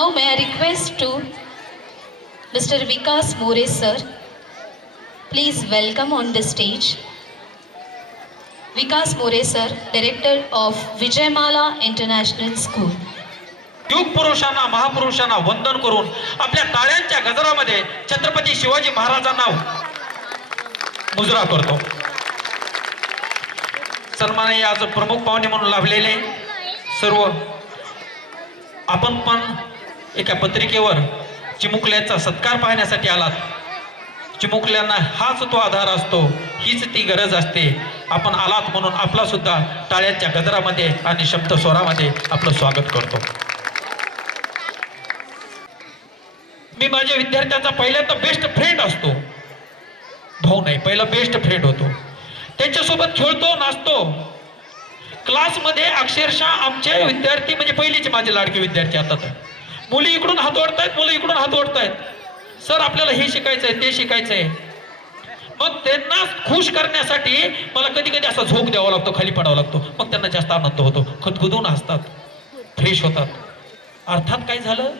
Now may I request to Mr. Vikas More sir, please welcome on the stage. Vikas More sir, Director of Vijayamala International School. युग पुरुषांना महापुरुषांना वंदन करून आपल्या टाळ्यांच्या गजरामध्ये छत्रपती शिवाजी महाराजांना मुजरा करतो. सन्माननीय आज प्रमुख पाहुणे म्हणून लाभलेले सर्व आपण पण एका पत्रिकेवर चिमुकल्याचा सत्कार पाहण्यासाठी आलात. चिमुकल्यांना हाच तो आधार असतो, हीच ती गरज असते. आपण आलात म्हणून आपला सुद्धा टाळ्यांच्या गजरामध्ये आणि शब्द स्वरामध्ये आपलं स्वागत करतो. मी माझ्या विद्यार्थ्यांचा पहिल्यांदा बेस्ट फ्रेंड असतो, भाऊ नाही, पहिला बेस्ट फ्रेंड होतो. त्यांच्यासोबत खेळतो, नाचतो. क्लासमध्ये अक्षरशः आमचे विद्यार्थी म्हणजे पहिलीचे माझे लाडके विद्यार्थी आता तर मुली इकडून हात ओढतायत, मुलं इकडून हात ओढतायत. सर आपल्याला हे शिकायचंय, ते शिकायचंय. मग त्यांना खुश करण्यासाठी मला कधी कधी असा झोक द्यावा लागतो, खाली पडावा लागतो. मग त्यांना जास्त आनंद होतो, खदखदून हसतात, फ्रेश होतात. अर्थात काय झालं,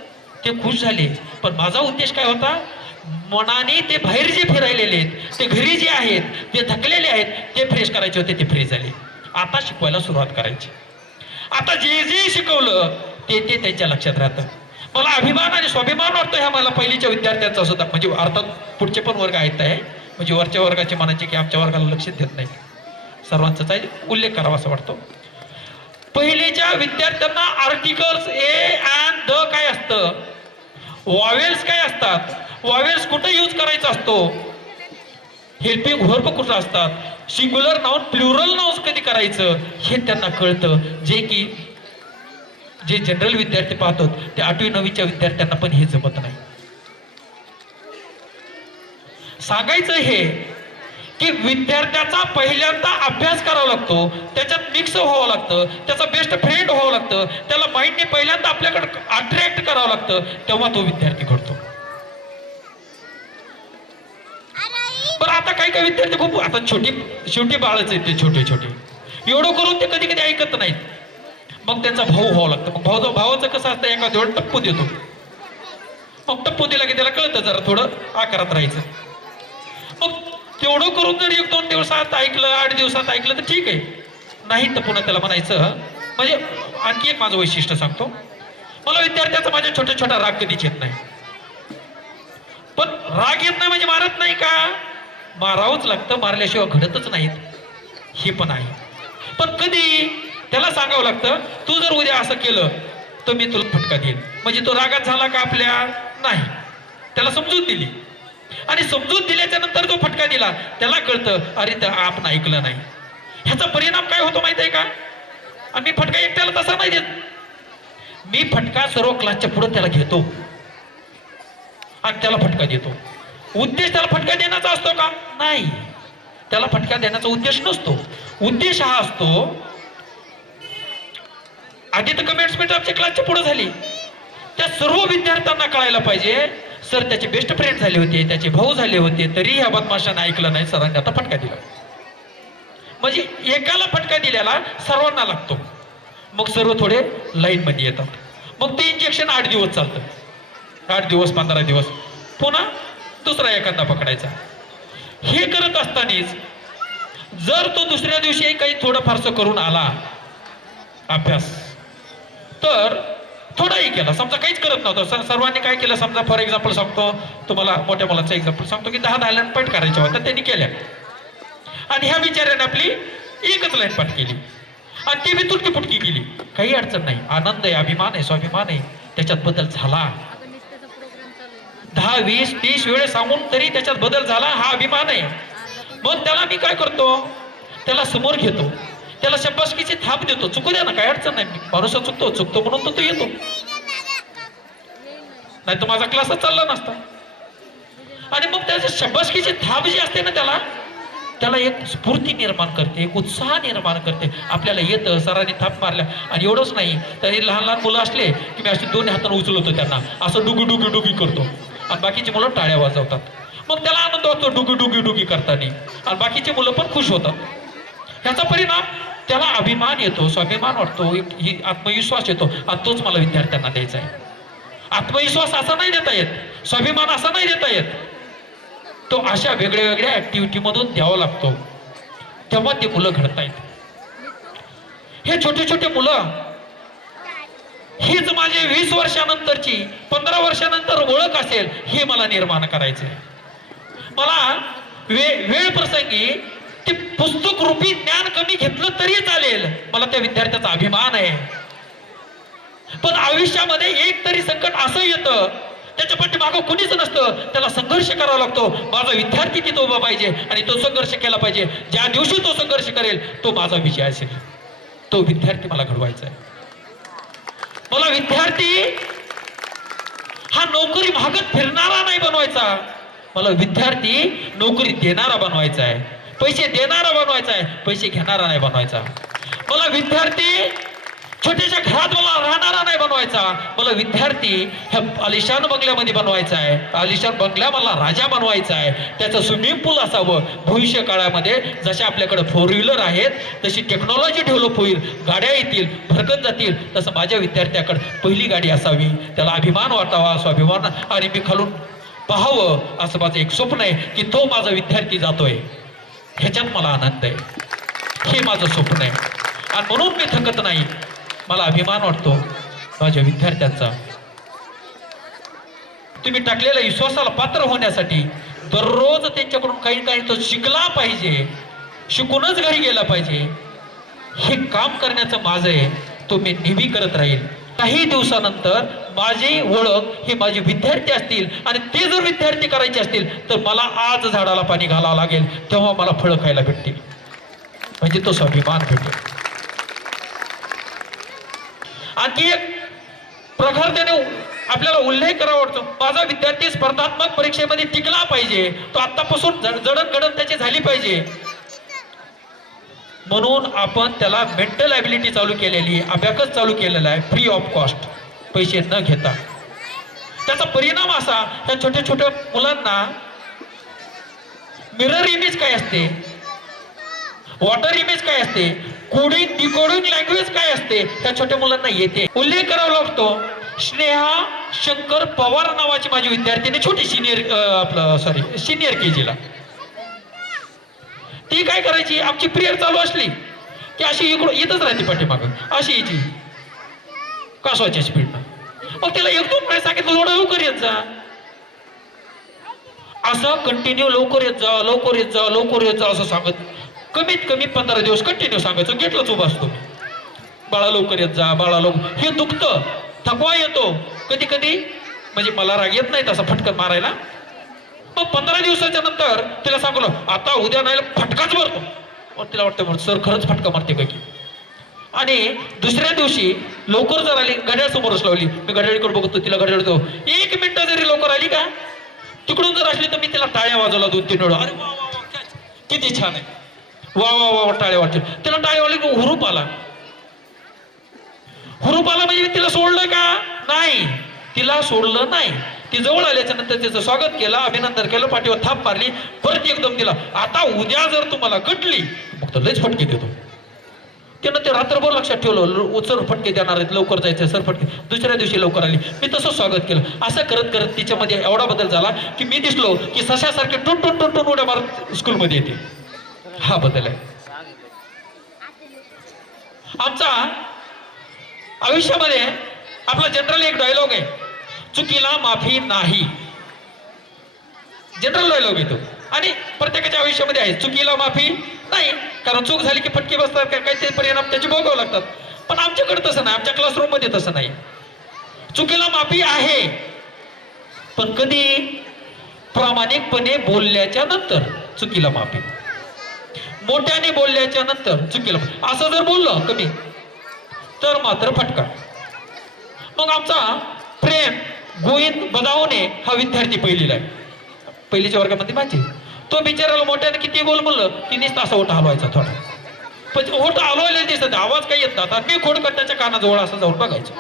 ते खुश झाले. पण माझा उद्देश काय होता, मनाने ते बाहेर जे फिरायलेले आहेत, ते घरी जे आहेत, ते थकलेले आहेत, ते फ्रेश करायचे होते, ते फ्रेश झाले. आता शिकवायला सुरुवात करायची. आता जे जे शिकवलं ते ते त्यांच्या लक्षात राहतं. मला अभिमान आणि स्वाभिमान वाटतो ह्या मला पहिलीच्या विद्यार्थ्यांचा सुद्धा. म्हणजे अर्थात पुढचे पण वर्ग आहेत आहे, म्हणजे वरच्या वर्गाचे म्हणायचे की आमच्या वर्गाला लक्ष देत नाही. सर्वांचाच उल्लेख करावा असं वाटतो. पहिलेच्या विद्यार्थ्यांना आर्टिकल्स ए अँड द काय असतं, वॉवेल्स काय असतात, वॉवेल्स कुठे यूज करायचा असतो, हेल्पिंग व्हर्ब कुठं असतात, सिंग्युलर नाउन प्लुरल नाउन्स कधी करायचं हे त्यांना कळतं. जे जनरल विद्यार्थी पाहतो ते 8वी 9वीच्या विद्यार्थ्यांना पण हे जमत नाही. सांगायचं हे की विद्यार्थ्याचा पहिल्यांदा अभ्यास करावा लागतो, त्याच्यात मिक्स व्हावं लागतं, त्याचा बेस्ट फ्रेंड व्हावं लागतं, त्याला माइंडने पहिल्यांदा आपल्याकडे अट्रॅक्ट करावं लागतं, तेव्हा तो विद्यार्थी घडतो. पण आता काही काही विद्यार्थी खूप आता शेवटी बाळच आहेत, ते छोटे छोटे एवढं करून ते कधी कधी ऐकत नाहीत. मग त्यांचा भाऊ व्हावं लागतं. मग भावाचं कसं असतं, एका वेळ टप्पू देतो. मग टप्पू दिला की त्याला कळतं जरा थोडं आकारात राहायचं. मग तेवढं करून जर 1-2 दिवसात ऐकलं, 8 दिवसात ऐकलं तर ठीक आहे. नाही तर पुन्हा त्याला म्हणायचं. म्हणजे आणखी एक माझं वैशिष्ट्य सांगतो, मला विद्यार्थ्याचा माझ्या छोट्या छोट्या राग कधीच येत नाही. पण राग येत नाही म्हणजे मारत नाही का, मारावंच लागतं, मारल्याशिवाय घडतच नाहीत, हे पण आहे. पण कधी त्याला सांगावं लागतं, तू जर उद्या असं केलं तर मी तुला फटका देईन. म्हणजे तो रागात झाला का आपल्या, नाही, त्याला समजूत दिली. आणि समजूत दिल्याच्या नंतर जो फटका दिला त्याला कळतं, अरे तर आपण ऐकलं नाही. ह्याचा परिणाम काय होतो माहिती आहे का, आणि मी फटका एकट्याला तसा नाही देत, मी फटका सर्व क्लासच्या पुढे त्याला घेतो आणि त्याला फटका देतो. उद्देश त्याला फटका देण्याचा असतो का, नाही, त्याला फटका देण्याचा उद्देश नसतो. उद्देश हा असतो, आधी तर कमेंट्समेंट आमच्या क्लासच्या पुढे झाली, त्या सर्व विद्यार्थ्यांना कळायला पाहिजे सर त्याचे बेस्ट फ्रेंड झाले होते, त्याचे भाऊ झाले होते, तरी ह्या बदमाशांना ऐकलं नाही, सरांनी आता फटका दिला. म्हणजे एकाला फटका दिल्याला सर्वांना लागतो. मग सर्व थोडे लाईन मध्ये येतात. मग ते इंजेक्शन 8 दिवस चालतं, 8 दिवस 15 दिवस, पुन्हा दुसरा एखादा पकडायचा. हे करत असतानाच जर तो दुसऱ्या दिवशी काही थोडं फारसं करून आला अभ्यास, तर थोडाही केला, समजा काहीच करत नव्हतं, सर्वांनी काय केलं, समजा फॉर एक्झाम्पल सांगतो तुम्हाला, मोठ्या मुलांचं एक्झाम्पल सांगतो की 10 लाईन पाठ करायच्या होत्या, त्यांनी केल्या. आणि ह्या बिचाऱ्याने आपली एकच लाईन पाठ केली आणि ती बी तुटकी फुटकी केली, काही अडचण नाही, आनंद आहे, अभिमान आहे, स्वाभिमान आहे, त्याच्यात बदल झाला. 10, 20, 30 वेळेस सांगून तरी त्याच्यात बदल झाला, हा अभिमान आहे. मग त्याला मी काय करतो, त्याला समोर घेतो, त्याला शब्बासकीची थाप देतो, चुकू द्या ना, काय अडचण नाही, माणूस चुकतो म्हणून तो येतो, नाही तर माझा क्लासच चालला नसता. आणि मग त्याच्या शब्बासकीची थाप जी असते ना, त्याला एक स्फूर्ती निर्माण करते, एक उत्साह निर्माण करते. आपल्याला येतं, सरांनी थाप मारल्या. आणि एवढंच नाही, तरी लहान लहान मुलं असले की मी अशी 2 हाताने उचलवतो, त्यांना असं डुगी डुगी डुगी करतो आणि बाकीची मुलं टाळ्या वाजवतात. मग त्याला आनंद होतो डुगी डुगी डुगी करताना, आणि बाकीची मुलं पण खुश होतात. ह्याचा परिणाम त्याला अभिमान येतो, स्वाभिमान वाटतो, आत्मविश्वास येतो, आणि तोच मला विद्यार्थ्यांना द्यायचा आहे. आत्मविश्वास असा नाही देता येत, स्वाभिमान असा नाही देता येत, तो अशा वेगळ्या वेगळ्या ऍक्टिव्हिटी मधून द्यावा लागतो, तेव्हा ते मुलं घडतायत. हे छोटे छोटे मुलं, हीच माझे 20 वर्षानंतरची 15 वर्षानंतर ओळख असेल, हे मला निर्माण करायचंय. मला वेळ प्रसंगी ते पुस्तक रूपी ज्ञान कमी घेतलं तरी चालेल, मला त्या विद्यार्थ्याचा अभिमान आहे. पण आयुष्यामध्ये एक तरी संकट असं येतं, त्याच्या पाठीमागं कुणीच नसतं, त्याला संघर्ष करावा लागतो. माझा विद्यार्थी तिथं उभा पाहिजे आणि तो संघर्ष केला पाहिजे. ज्या दिवशी तो संघर्ष करेल तो माझा विजय असेल. तो विद्यार्थी मला घडवायचा आहे. मला विद्यार्थी हा नोकरी मागत फिरणारा नाही बनवायचा, मला विद्यार्थी नोकरी देणारा बनवायचा आहे, पैसे देणारा बनवायचा आहे, पैसे घेणारा नाही बनवायचा. मला विद्यार्थी छोट्याशा घरात मला राहणारा नाही बनवायचा, मला विद्यार्थी ह्या आलिशान बंगल्यामध्ये बनवायचा आहे. आलिशान बंगल्या मला राजा बनवायचा आहे. त्याचं स्विमिंग पूल असावं. भविष्य काळामध्ये जशा आपल्याकडे 4 व्हीलर आहेत, तशी टेक्नॉलॉजी डेव्हलप होईल, गाड्या येतील, भरकत जातील, तसं माझ्या विद्यार्थ्याकडे पहिली गाडी असावी, त्याला अभिमान वाटावा, स्वाभिमान, आणि मी खालून पाहावं असं माझं एक स्वप्न आहे की तो माझा विद्यार्थी जातोय, ह्याच्यात मला आनंद आहे. हे माझं स्वप्न आहे आणि म्हणून मी थकत नाही. मला अभिमान वाटतो माझ्या विद्यार्थ्यांचा. तुम्ही टाकलेल्या विश्वासाला पात्र होण्यासाठी दररोज त्यांच्याकडून काही काही तो शिकला पाहिजे, शिकूनच घरी गेला पाहिजे. हे काम करण्याचं माझं आहे, तो मी नेहमी करत राहील. काही दिवसानंतर माझी ओळख हे माझे विद्यार्थी असतील आणि ते जर विद्यार्थी करायचे असतील तर मला आज झाडाला पाणी घालावं लागेल, तेव्हा मला फळं खायला भेटतील, म्हणजे तो स्वाभिमान भेटेल. आणखी एक प्रकार त्याने आपल्याला उल्लेख करावा वाटतो. माझा विद्यार्थी स्पर्धात्मक परीक्षेमध्ये टिकला पाहिजे, तो आतापासून जडणघडण त्याची झाली पाहिजे. म्हणून आपण त्याला मेंटल ॲबिलिटी चालू केलेली, अभ्यास चालू केलेला आहे, फ्री ऑफ कॉस्ट, पैसे न घेता. त्याचा परिणाम असा, ह्या छोट्या छोट्या मुलांना मिरर इमेज काय असते, वॉटर इमेज काय असते, कोडिंग डिकोडिंग लँग्वेज काय असते, ह्या छोट्या मुलांना येते. उल्लेख करावा लागतो. स्नेहा शंकर पवार नावाची माझी विद्यार्थिनी, छोटी सिनियर केजीला. ती काय करायची, आमची प्रेयर चालू असली की अशी इकडून येतच राहते पाठीमागं, अशी यायची कासवाच्या स्पीडनं. मग तिला 1-2 वेळेस सांगितलं थोडं लवकर येत जा, असं कंटिन्यू लवकर येत जा, लवकर येत जा, लवकर येत जा असं सांगत कमीत कमी 15 दिवस कंटिन्यू सांगायचं. गेटलाच उभा असतो, बाळा लवकर येत जा, बाळा लवकर. हे दुखतं, थकवा येतो कधी कधी, म्हणजे मला राग येत नाही तसा फटकन मारायला. मग 15 दिवसाच्या नंतर तिला सांगलो, आता उद्या नाही फटकाच मारतो. मग तिला वाटतं सर खरंच फटका मारते का की. आणि दुसऱ्या दिवशी लवकर जर आली, घड्याळ समोरच लावली, मी घड्याळीकडे बघतो, तिला घड्याळ देतो. 1 मिनिट जरी लवकर आली का, तिकडून जर असली तर मी तिला टाळ्या वाजवला 2-3 वेळा. अरे वा वा वा, किती छान आहे, वा वा वा, टाळ्या वाजतील. तिला टाळ्या वाजली, हुरूप आला. हुरूप आला म्हणजे मी तिला सोडलं का नाही, तिला सोडलं नाही. ती जवळ आल्याच्या नंतर त्याचं स्वागत केलं, अभिनंदन केलं, पाठीवर थाप मारली, परत एकदम दिला. आता उद्या जर तुम्हाला कटली मग तर लयच फटके देतो. त्यानं ते रात्रभर लक्षात ठेवलं, सर फटके देणार आहेत, लवकर जायचं सर फटके. दुसऱ्या दिवशी लवकर आली, मी तसं स्वागत केलं. असं करत करत तिच्यामध्ये एवढा बदल झाला की मी दिसलो की सशासारखे टुन टुन टुन टुन उड्या मारत स्कूलमध्ये येते. हा बदल आहे आमचा आयुष्यामध्ये. आपला जनरल एक डायलॉग आहे, चुकीला माफी नाही. जनरल डायलॉग येतो आणि प्रत्येकाच्या आयुष्यामध्ये आहे, चुकीला माफी नाही. कारण चूक झाली की फटके बसतात, काहीतरी परिणाम त्याचे भोगावे लागतात. पण आमच्याकडे तसं नाही, आमच्या क्लासरूम मध्ये तसं नाही. चुकीला माफी आहे, पण कधी प्रामाणिकपणे बोलल्याच्या नंतर चुकीला माफी, मोठ्याने बोलल्याच्या नंतर चुकीला. असं जर बोललं कमी तर मात्र फटका. मग आमचा प्रेम गोविंद बदावणे हा विद्यार्थी पहिलीला आहे, पहिलीच्या वर्गामध्ये माझी. तो बिचाराला मोठ्याने किती बोल म्हणलं की नुसता असा ओठ हलवायचा थोडा, पण ओठ हलवायला दिसत, आवाज काही येत नव्हता. मी खोडकर त्याच्या कानाजवळ असं जाऊन बघायचं.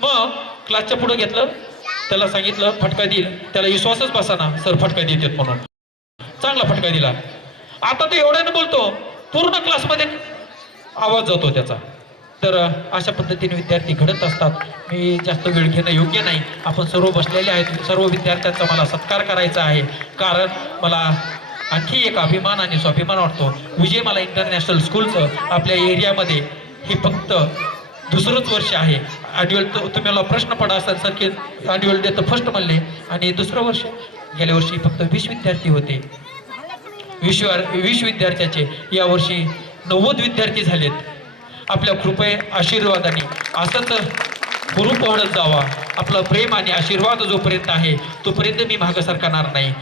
मग क्लासच्या पुढे घेतलं, त्याला सांगितलं फटका देईल. त्याला विश्वासच बसाना, सर फटका देतात म्हणून. चांगला फटका दिला. आता तो एवढ्यानं बोलतो, पूर्ण क्लासमध्ये आवाज जातो त्याचा. तर अशा पद्धतीने विद्यार्थी घडत असतात. मी जास्त वेळ घेणं योग्य नाही. आपण सर्व बसलेले आहेत. सर्व विद्यार्थ्यांचा मला सत्कार करायचा आहे, कारण मला आणखी एक अभिमान आणि स्वाभिमान वाटतो. विजयमाला इंटरनॅशनल स्कूलचं आपल्या एरियामध्ये हे फक्त दुसरंच वर्ष आहे. ॲन्युअल तुम्ही मला प्रश्न पडा असेल सर की ॲन्युअल डे तर फर्स्ट म्हणले आणि दुसरं वर्ष, गेल्या वर्षी फक्त 20 विद्यार्थी होते. 20 विद्यार्थ्याचे यावर्षी 90 विद्यार्थी झालेत. आपल्या कृपे आशीर्वादाने असंच हुरूप वाढत जावा. आपलं प्रेम आणि आशीर्वाद जोपर्यंत आहे तोपर्यंत मी मागं सरकणार नाही.